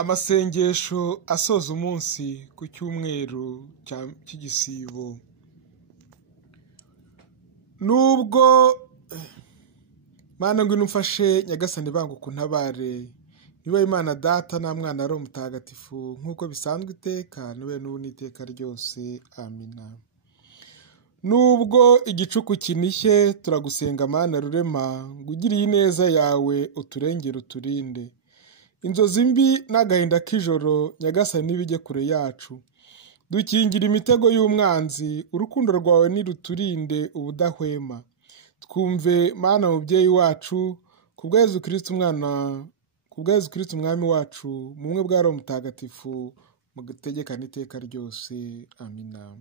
Amasengesho asoza umunsi ku cyumweru cy'igisibo. Nubwo Mana ngwino umfashe Nyagasani banguka untabare, niwe Imana Data na Mwana ari Mutagatifu nk'uko bisanzwe iteka niwe n'ubu n'iteka ryose. Amina. Nubwo igicuku kinishye turagusenga Mana Rurema, ngo ugiriye ineza yawe uturengere uturinde. Inzozi mbi n'agahinda k'ijoro Nyagasani bijye kure yacu. Dukingira imitego y'umwanzi, urukundo rwawe niruturinde ubudahwema. Twumve Mana mubyeyi wacu, kubwa Yezu Kristo umwami wacu, mu bumwe bwa Roho Mutagatifu, mu gutegekana iteka ryose. Amina.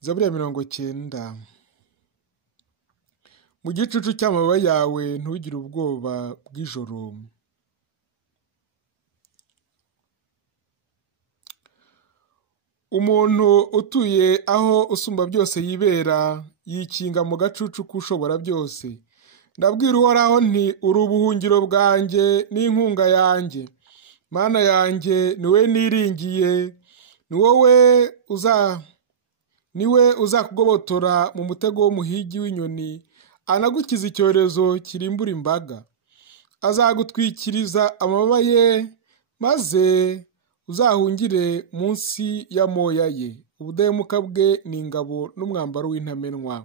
Zaburi ya 90. Mu gicucu cy'amababa yawe ntugire ubwoba bw'ijoro. Umuntu utuye aho usumba byose yibera, yikinga mu gacucu k'ushobora byose. Ndabwira Uhoraho nti uri ubuhungiro bwanjye n'inkunga yanjye. Mana yanjye niwe niringiye, niwe uzakugobotora mu mutego w'umuhigi w'inyoni, anagukiza icyorezo kirimbura imbaga. Azagutwikiriza amababa ye, maze uzahungire munsi y'amoya ye. Ubudahemuka bwe ni ingabo n'umwambaro w'intamenwa.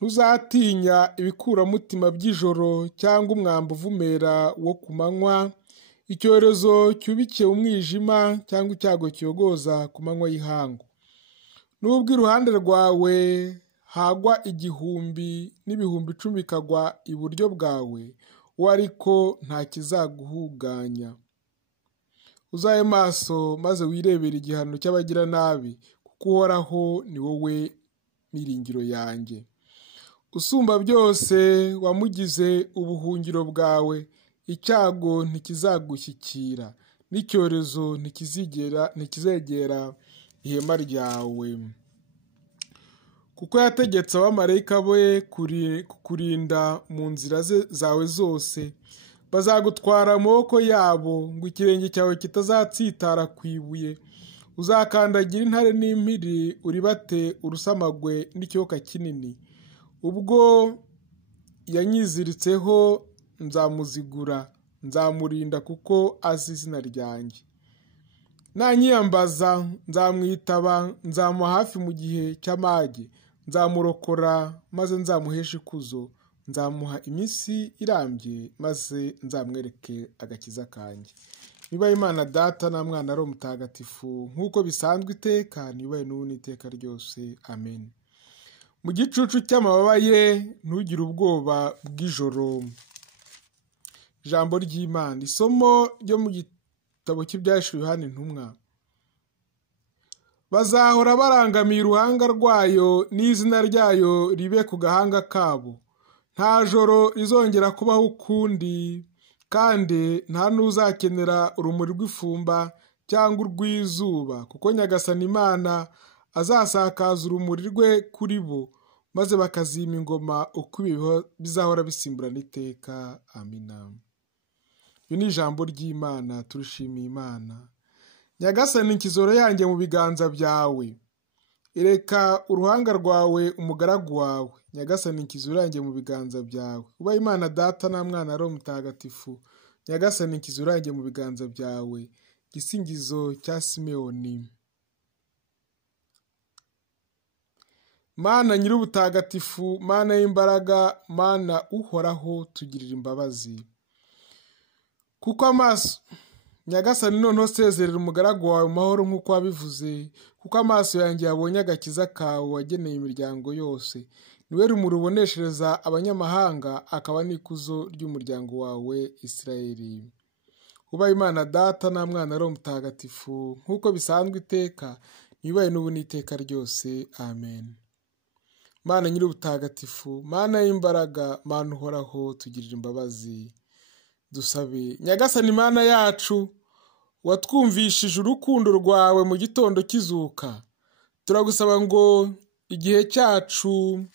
Ntuzatinya ibikuramutima by'ijoro, cyangwa umwambi uvumera wo ku manywa, icyorezo cyubikiye umwijima, cyangwa icyago kiyogoza ku manywa y'ihangu. Nubwo iruhande rwawe hagwa 1000 n'ibihumbi 10 bikagwa iburyo bwawe, we ariko nta kizaguhuganya. Uzabe maso maze wirebere igihano cy'abagiranabi, kuko Uhoraho ni wowe miringiro yanjye. Usumba byose wamugize ubuhungiro bwawe, icyago ntikizagushyikira, n'icyorezo ntikizegera ihema ryawe. Kuko yategetse abamarayika be kukurinda mu nzira zawe zose. Bazagutwara amaboko yabo, ngo ikirenge cyawe kitazatsitara ku ibuye. Uzakandagira intare n'impiri, uribate urusamagwe n'ikiyoka kinini. Ubwo yanyiziritseho nzamuzigura, nzamurinda kuko azi izina ryanjye. Nanyiyambaza nzamwitaba, nzamuha hafi mu gihe cy'amage. Nzamurokora maze nzamuhesha ikuzo. Nzamuha iminsi irambye, maze nzamwereke agakiza kanjye. Niba Imana Data na Mwana ari Mutagatifu nk'uko bisanzwe iteka niba n'ubu n'iteka ryose. Amen. Mu gicucu cy'amababa ye ntugire ubwoba bw'ijoro. Ijambo ry'Imana. Isomo ryo mu gitabo cy'Ibyahishuriwe Yohana Intumwa. Bazahora barangamiye uruhanga rwayo, n'izina ryayo ribe ku gahanga kabo. Nta joro rizongera kubaho ukundi, kandi nta n'uzakenera urumuri rw'ifumba cyangwa urw'izuba, kuko Nyagasani Imana azasakaza urumuri rwe kuri bo, maze bakazima ingoma uko ibihe bizahora bisimburana iteka. Amina. Iyo ni ijambo ry'Imana. Turishimiye Imana. Nyagasani nkizoro yanjye mu biganza byawe. Ereka uruhanga rwawe umugaragu wawe. Nyagasani nkizoro yanjye mu biganza byawe. Uba Imana Data na Mwana ari Mutagatifu. Nyagasani nkizoro yanjye mu biganza byawe. Gisingizo cya Simeoni. Mana nyir'ubutagatifu, Mana y'imbaraga, Mana Uhoraho, tugirira imbabazi. Kuko amaso Nyagasani noneho sezerera umugaragu wawe mu mahoro nk'uko wabivuze, kuko amaso yanjye yabonye agakiza kawe wageneye imiryango yose. Niwe rumuri uboneshereza abanyamahanga, akaba n'ikuzo ry'umuryango wawe Isirayeli. Uba Imana Data na Mwana ari Mutagatifu nk'uko bisanzwe iteka nibaye n'ubu n'iteka ryose. Amen. Mana nyir'ubutagatifu, Mana y'imbaraga, Mana Uhoraho, tugirira imbabazi. Dusabe. Nyagasani Mana yacu, watwumvishije urukundo rwawe mu gitondo kizuka, turagusaba ngo igihe cyacu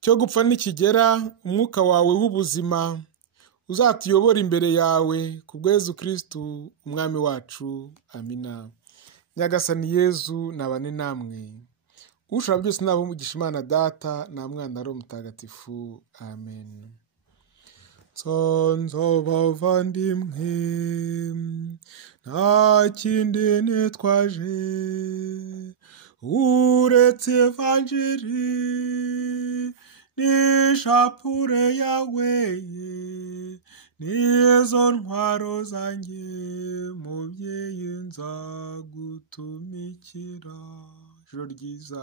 cyo gupfa nikigera, umwuka wawe w'ubuzima uzatuyobora imbere yawe ku bw'Yezu Kristu umwami wacu. Amina. Nyagasani Yezu nabane namwe. Ushobora byose naba umugisha Imana Data na Mwana Roho Mutagatifu. Amen. Nsonzo bavandimwe, nta kindi nitwaje uretse evanjiri n'ishapure yawe, nizo ntwaro zanjye mubyeyi nzagutumikira. Ijoro ryiza.